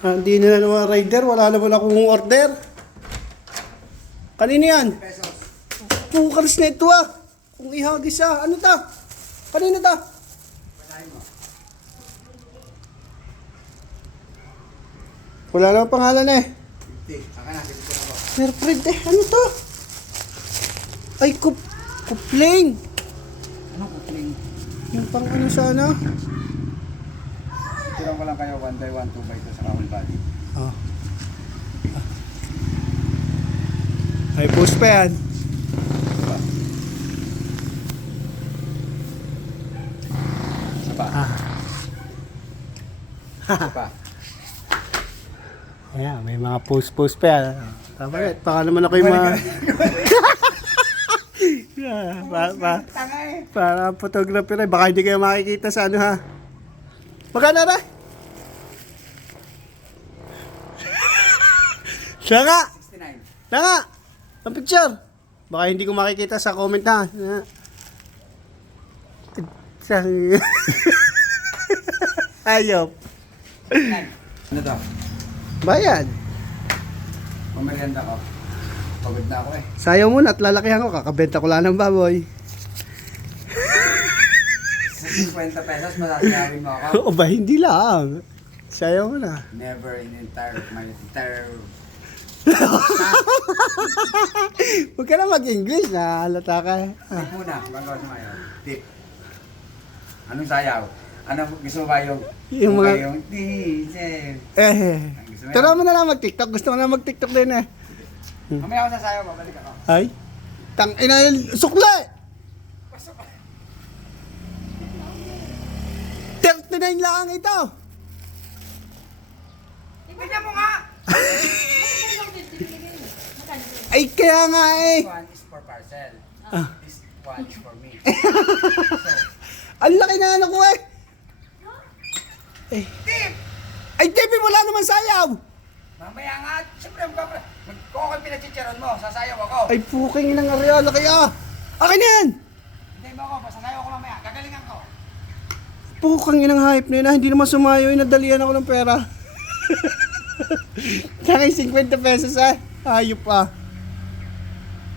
Hindi na naman rider. Wala naman akong order. Kanino yan? Pesos. Pukalis na ito ah. Kung ihagis ah. Ano ta? Kanino ta? Patayin mo. Wala naman pangalan eh. 50. Saka na, bibigyan ako. Sir Fred eh. Ano to? Ay, kupling. Anong kukling? Yung pang ano sana? Tirang ko lang kayo 1 by 1, 2 by 2 sa whole body. Oh. Ay, post pa yan. Diba? Isa pa. Isa pa. Ayan, may mga post pa yan. Tama rin. Baka naman ako yung mga... Tanga eh. Para photographer rin. Baka hindi kayo makikita sa ano ha. Magkano na? Siya nga! 69. Siya nga! Ang picture! Baka hindi ko makikita sa comment ha. Ayop. 69. Ano to? Bayad. Pamerienda ko. Pagod na ako eh. Sayaw muna at lalakihan ko. Kakabenta ko lang ng baboy. Sa 50 pesos, masasayawin mo ako. O ba, hindi lang. Sayaw muna. Never in my entire... Huwag ka na mag-English. Nahalata ka. Tip muna, bago sa mayo. Tip. Anong sayaw? Ano gusto ba Yung mga... yung DJ? Gusto mo Tara yan? mo na lang mag-TikTok. Gusto mo na mag-TikTok din eh. Mamaya ako sasayaw, babalik ako. Ay? Tang ina, sukle! 39 lang ito. Tignan mo nga! Ay, kaya nga eh. This one is for parcel. Ah. This one is for me. Ang laki na ano ko eh. Eh. Tip! Ay, Tipi, wala naman sayaw. Mamaya nga, siyempre kung ako'y pinachicharon mo, sasayaw ako. Ay, puking inang areola kaya. Akin na yan. Hindi mo ako, sasayaw ako mamaya, gagalingan ko. Pukang inang hype na yun. Hindi naman sumayo. Inadalian ako ng pera. Kaya 50 pesos ah. Ayop ah.